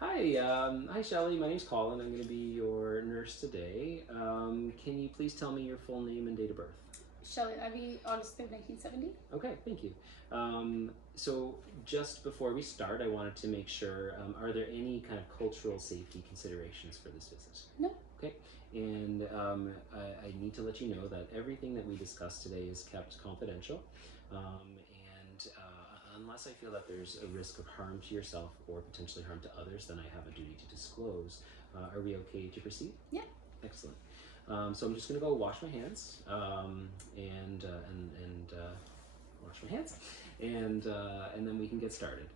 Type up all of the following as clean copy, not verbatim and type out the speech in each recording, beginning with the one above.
Hi, Shelley. My name's Colin. I'm going to be your nurse today. Can you please tell me your full name and date of birth? Shelley Ivy, August 3rd, 1970. Okay, thank you. So just before we start, I wanted to make sure, are there any kind of cultural safety considerations for this visit? No. Okay, and I need to let you know that everything that we discuss today is kept confidential. Unless I feel that there's a risk of harm to yourself or potentially harm to others, then I have a duty to disclose. Are we okay to proceed? Yeah. Excellent. So I'm just going to go wash my hands and wash my hands, and then we can get started.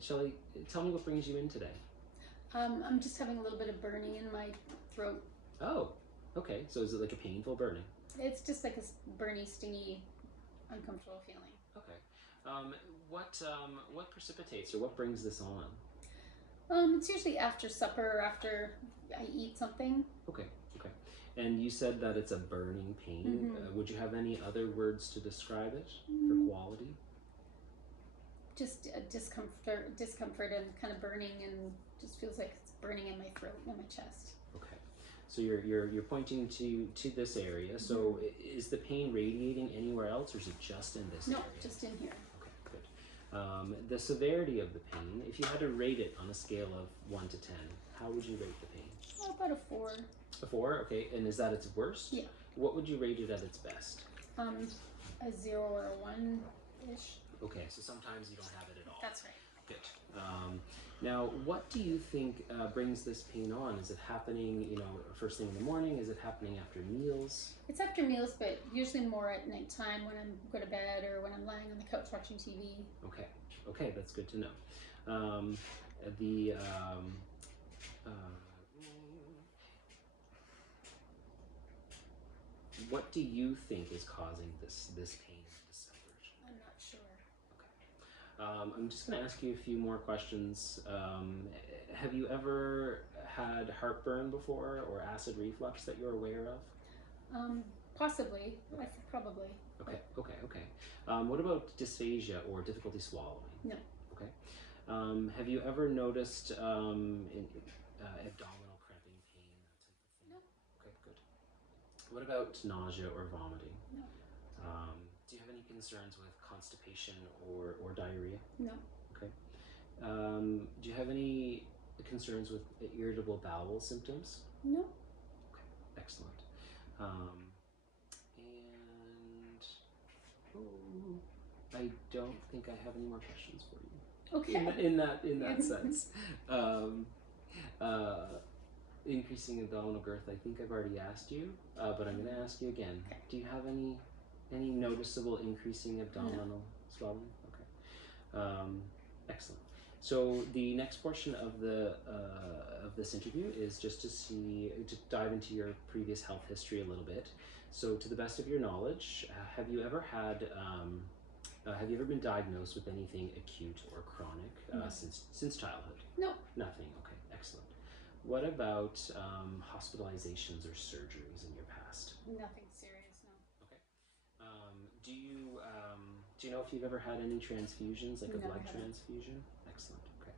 Shelley, tell me what brings you in today. I'm just having a little bit of burning in my throat. Oh, okay. So is it like a painful burning? It's just like a burny, stingy, uncomfortable feeling. Okay. Um, what precipitates or what brings this on? It's usually after supper or after I eat something. Okay. Okay. And you said that it's a burning pain. Would you have any other words to describe it for quality? Just a discomfort and kind of burning, and just feels like it's burning in my throat and my chest. Okay. So you're pointing to this area. So is the pain radiating anywhere else, or is it just in this area? No, just in here. Okay, good. The severity of the pain, if you had to rate it on a scale of 1 to 10, how would you rate the pain? About a 4. A 4, okay. And is that its worst? Yeah. What would you rate it at its best? A 0 or a 1-ish. Okay, so sometimes you don't have it at all. That's right. Good. Now, what do you think brings this pain on? Is it happening, first thing in the morning? Is it happening after meals? It's after meals, but usually more at nighttime when I'm go to bed or when I'm lying on the couch watching TV. Okay. Okay, that's good to know. Um, the uh, what do you think is causing this pain, discomfort? I'm not sure. Okay. I'm just going to ask you a few more questions. Have you ever had heartburn before or acid reflux that you're aware of? Possibly. Probably. Okay. What about dysphagia or difficulty swallowing? No. Okay. Have you ever noticed abdominal cramping pain, that type of thing? No. Okay, good. What about nausea or vomiting? No. Do you have any concerns with constipation or diarrhea? No. Okay. Do you have any concerns with irritable bowel symptoms? No. Okay, excellent. And I don't think I have any more questions for you. Okay. In that sense, uh, increasing abdominal girth. I think I've already asked you, but I'm going to ask you again. Okay. Do you have any noticeable increasing abdominal swelling? Okay, excellent. So the next portion of this interview is just to dive into your previous health history a little bit. So, to the best of your knowledge, have you ever been diagnosed with anything acute or chronic No. since childhood? No. Nothing. Okay, excellent. What about hospitalizations or surgeries in your past? Nothing serious. No. Okay. Do you know if you've ever had any transfusions, like a No, blood I haven't. transfusion? Excellent. Okay.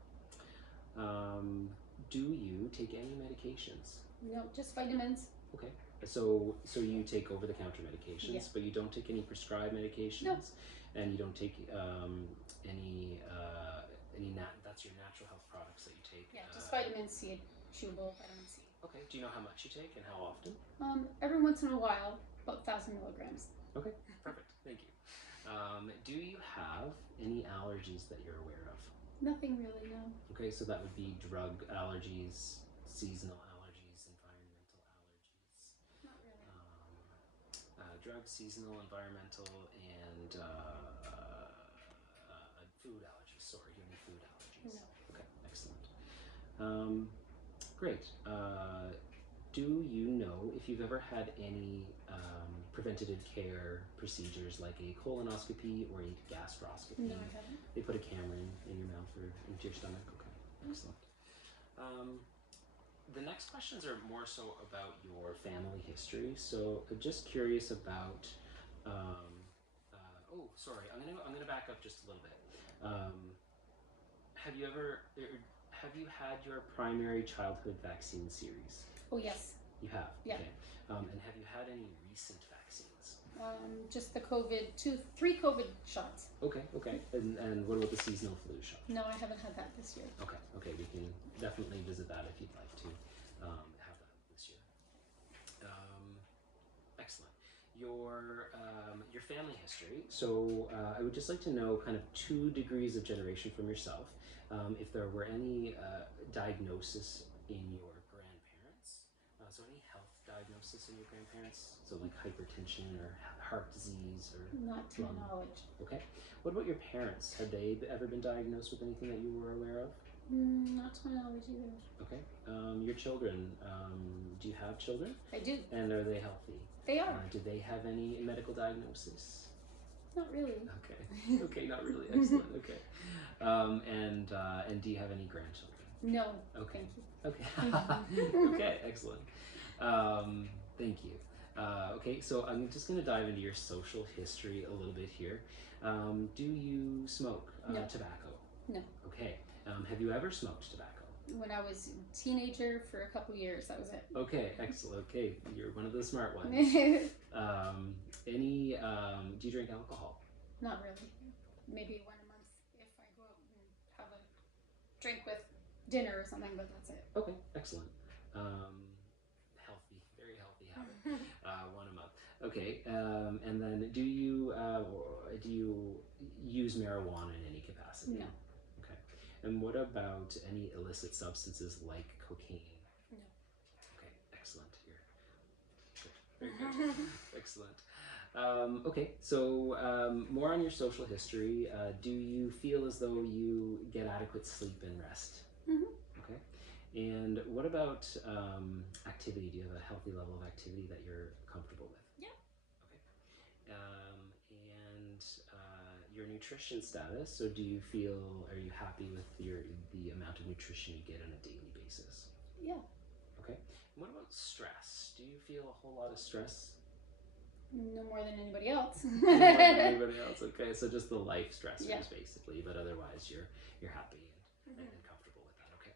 Do you take any medications? No, just vitamins. Okay. So you take over-the-counter medications, Yeah. but you don't take any prescribed medications, No. and you don't take that's your natural health products that you take. Yeah, just vitamin C, chewable vitamin C. Okay. Do you know how much you take and how often? Every once in a while, about 1,000 milligrams. Okay. Perfect. Thank you. Do you have any allergies that you're aware of? Nothing really. No. Okay, so that would be drug allergies, seasonal allergies, environmental allergies. Not really. Drug, seasonal, environmental, and food allergies. Sorry, do you have any food allergies? No. Okay, excellent. Great. Do you know if you've ever had any preventative care procedures like a colonoscopy or a gastroscopy? No, I haven't. They put a camera in your mouth or into your stomach? Okay, excellent. The next questions are more so about your family history. So just curious about. Oh, sorry. I'm gonna back up just a little bit. have you ever have you had your primary childhood vaccine series? Oh yes. You have. Yeah. Okay. And have you had any recent vaccines? Just the three COVID shots. Okay. Okay. And what about the seasonal flu shot? No, I haven't had that this year. Okay. Okay. We can definitely visit that if you'd like to have that this year. Excellent. Your family history. So I would just like to know kind of 2 degrees of generation from yourself. If there were any diagnosis in your grandparents, so any health diagnosis in your grandparents, so like hypertension or heart disease or Not to my knowledge. okay. What about your parents? Had they ever been diagnosed with anything that you were aware of? Not to my knowledge either. Okay. Your children, do you have children? I do. And are they healthy? They are. Do they have any medical diagnosis? Not really. Okay. Okay, not really. Excellent. Okay. And do you have any grandchildren? No. Okay. Thank you. Okay. Okay, excellent. Thank you. Okay, so I'm just going to dive into your social history a little bit here. Do you smoke No. tobacco? No. Okay. Have you ever smoked tobacco? When I was a teenager for a couple years, that was it. Okay, excellent. Okay, you're one of the smart ones. Do you drink alcohol? Not really. Maybe one a month if I go out and have a drink with dinner or something, but that's it. Okay, excellent. Healthy, very healthy habit. One a month. Okay, and then do you use marijuana in any capacity? No. Okay. And what about any illicit substances like cocaine? No. Okay, excellent. You're good. Very good. Excellent. Okay, so more on your social history. Do you feel as though you get adequate sleep and rest? Mhm. Okay. And what about activity? Do you have a healthy level of activity that you're comfortable with? Yeah. Okay. And your nutrition status. So are you happy with the amount of nutrition you get on a daily basis? Yeah. Okay. And what about stress? Do you feel a whole lot of stress? No more than anybody else. More than anybody else. Okay, so just the life stressors, Yeah. basically, but otherwise you're happy and comfortable with that. Okay.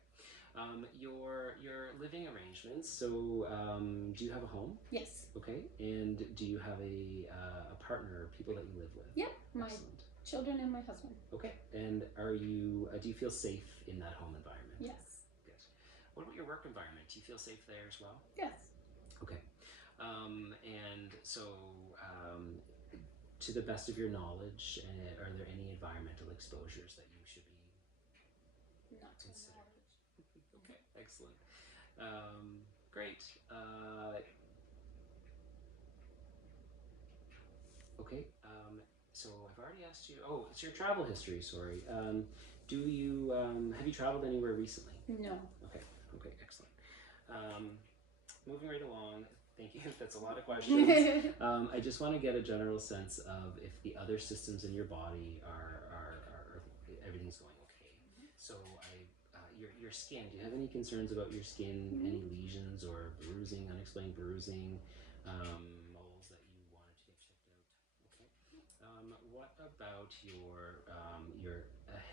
Your living arrangements. So do you have a home? Yes. Okay. And do you have a partner or people that you live with? Yep. My Excellent. children and my husband. Okay. And do you feel safe in that home environment? Yes. Good. What about your work environment? Do you feel safe there as well? Yes. Okay. And so, to the best of your knowledge, are there any environmental exposures that you should be Not to my considering? knowledge. Okay, excellent. Great. Okay. So I've already asked you. Oh, it's your travel history. Sorry. Have you traveled anywhere recently? No. Okay. Okay. Excellent. Moving right along. Thank you. That's a lot of questions. I just want to get a general sense of if the other systems in your body are everything's going okay. So your skin. Do you have any concerns about your skin? Any lesions or bruising, unexplained bruising, moles that you wanted to get checked out? Okay. What about your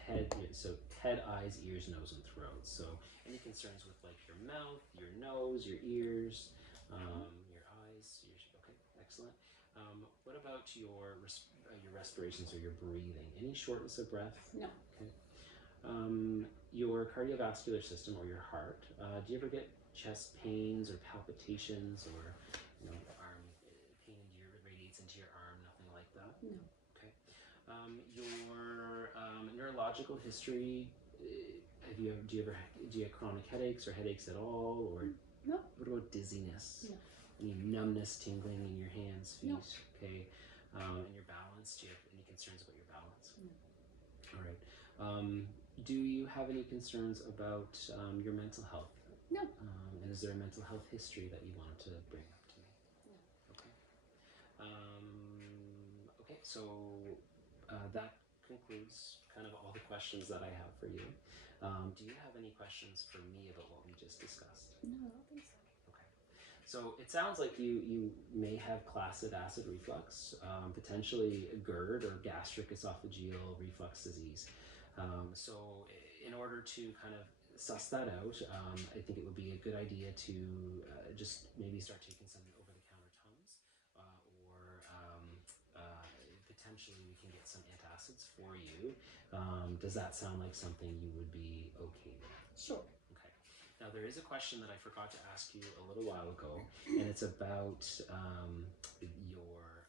head? So head, eyes, ears, nose, and throat. So any concerns with like your mouth, your nose, your ears? Your eyes, okay, excellent. What about your respirations or your breathing? Any shortness of breath? No. Okay. Your cardiovascular system or your heart. Do you ever get chest pains or palpitations or arm pain radiates into your arm? Nothing like that. No. Okay. Your neurological history. Do you have chronic headaches or headaches at all or? No. What about dizziness? No. Any numbness, tingling in your hands, feet? No. Okay. And your balance? Do you have any concerns about your balance? No. All right. Do you have any concerns about your mental health? No. And is there a mental health history that you wanted to bring up to me? No. Okay. Okay. So that concludes kind of all the questions that I have for you. Do you have any questions for me about what we just discussed? No, I don't think so. Okay. So it sounds like you may have classic acid reflux, potentially GERD or gastric esophageal reflux disease. So in order to kind of suss that out, I think it would be a good idea to just maybe start taking some over-the-counter Tums, or potentially we can get some antacids for you. Does that sound like something you would be okay with? Sure. Okay. Now there is a question that I forgot to ask you a little while ago, and it's about your.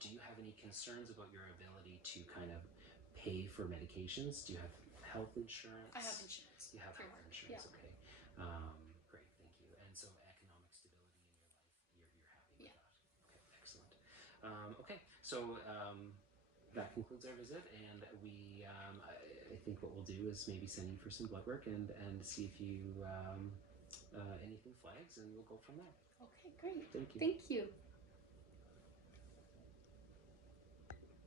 Do you have any concerns about your ability to kind of pay for medications? Do you have health insurance? I have insurance. You have for health work. insurance, Yeah. okay. Great, thank you. And so economic stability in your life, you're happy with Yeah. that? Okay, excellent. Okay, so that concludes our visit, and I think what we'll do is maybe send you for some blood work and see if you anything flags, and we'll go from there. Okay, great. Thank you. Thank you.